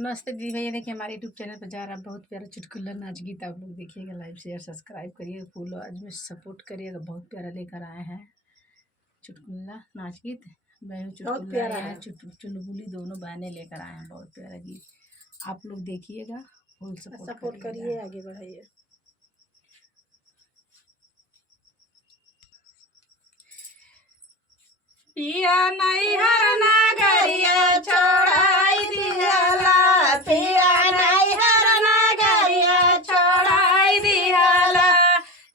नमस्ते दी भैया, देखिए हमारे यूट्यूब चैनल पर जा रहा है बहुत प्यारा चुटकुला नाच गीत। आप लोग देखिएगा, लाइक शेयर सब्सक्राइब करिएगा, फुल आज में सपोर्ट करिएगा। बहुत प्यारा लेकर आए हैं चुटकुला नाच गीत। बहन चुटकुला है, चुलबुली दोनों बहनें लेकर आए हैं। बहुत प्यारा गीत आप लोग देखिएगा, फुल सपोर्ट करिए, आगे बढ़ाइए। पिया नहीं हर नगरिया छोड़ाई दिहला, पिया नहीं हर नगरिया छोड़ाई दिहला,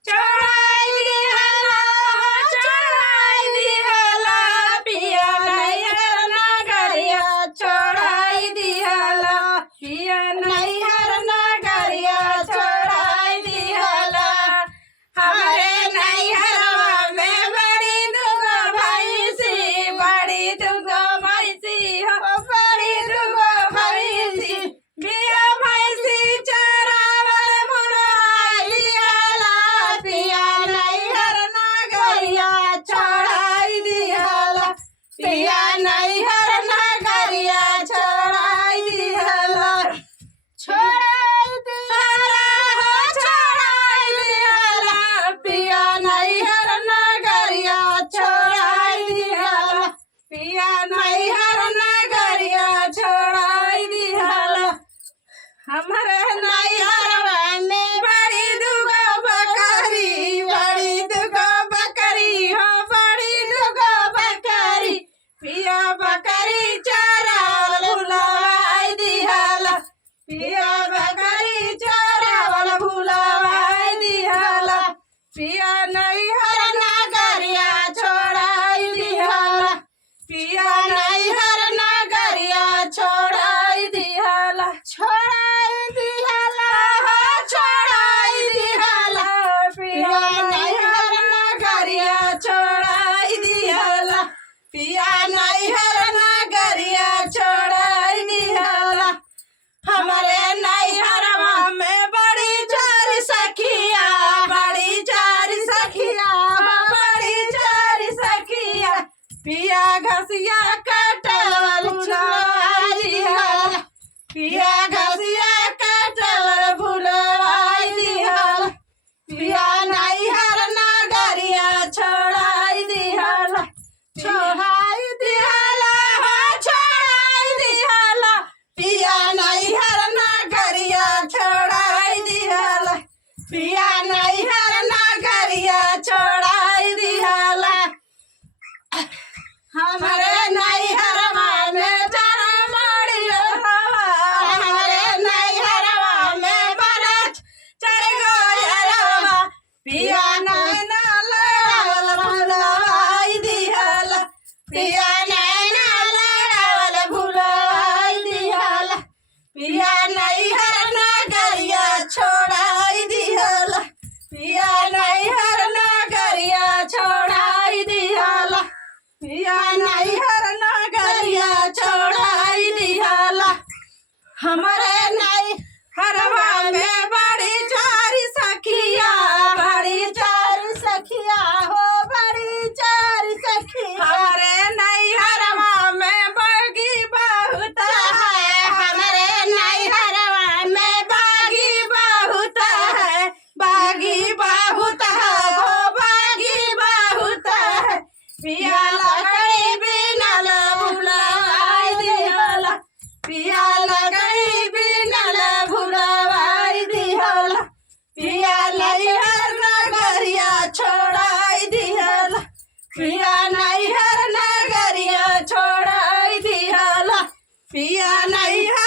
छोड़ाई दिहला, छोड़ाई दिहला, पिया नहीं हर नगरिया छोड़ाई दिहला, पिया नहीं हर नगरिया छोड़ाई दिहला। हमारे नैहरवा में बड़ी दुगो भैंसी, बड़ी दुगो भैंसी हो, बड़ी दुगो भैंसी, बिया भैंसी चरावल मुराई दिहला, पिया नैहर नगरिया छोड़ाई दिहला, पिया नैहर नगरिया छोड़ाई दिहला, छोड़ाई दिहला, छोड़ाई दिहला, पिया नैहर नगरिया छोड़ाई दिहला, पिया नैहर नगरिया छोड़ाई दिहला। हमारे नैहरवा में बड़ी दुगो बकरी, बड़ी दुगो बकरी हो, बड़ी दुगो बकरी, पिया बकरी चरावल भुलाई दिहला, पिया बकरी चरावल भुलाई दिहला, पिया नैहर नगरिया छोड़ाई दिहला, पिया नैहर नगरिया छोड़ाई दिहला, छोड़ाई दिहला, छोड़ाई दिहला, पिया नैहर नगरिया छोड़ाई दिहला, पिया नैहर नगरिया छोड़ाई दिहला। हमारे नैहरवा में बड़ी चार सखिया, बड़ी चार सखिया, बड़ी चार सखिया, पिया घसिया कटवल भुलाई दिहला, पिया घसिया कटवल भुलाई दिहला, पिया नैहर नगरिया छोड़ाई दिहला, छोड़ाई दिहला, छोड़ाई दिहला, पिया नैहर नगरिया छोड़ाई दिहला, पिया नैहर नगरिया छोड़ाई दिहला। हमारे नैहरवा में चरा मड़ियो हवा, हमारे नैहरवा में बरछ चर गोयरवा, पिया नैना लड़ावल भुलाई दिहला, पिया नैना लड़ावल भुलाई दिहला, पिया नैहर नगरिया छोड़ाई दिहला, पिया नैहर नगरिया छोड़ाई दिहला, पिया नैहर नगरिया छोड़ाई दिहला। हमारे नैहरवा में बड़ी चार सखिया, बड़ी चार सखिया हो, बड़ी चार सखिया, हमारे नैहरवा में बागी बहुत है, हमारे नैहरवा में बागी बहुत है, बागी बहुत है हो, बागी बहुत है, पिया लकड़ी बिनल भुलाई दिहला, पिया लकड़ी बिनल भुलाई दिहला, पिया नैहर नगरिया छोड़ाई दिहला, पिया नैहर नगरिया छोड़ाई दिहला, पिया नैहर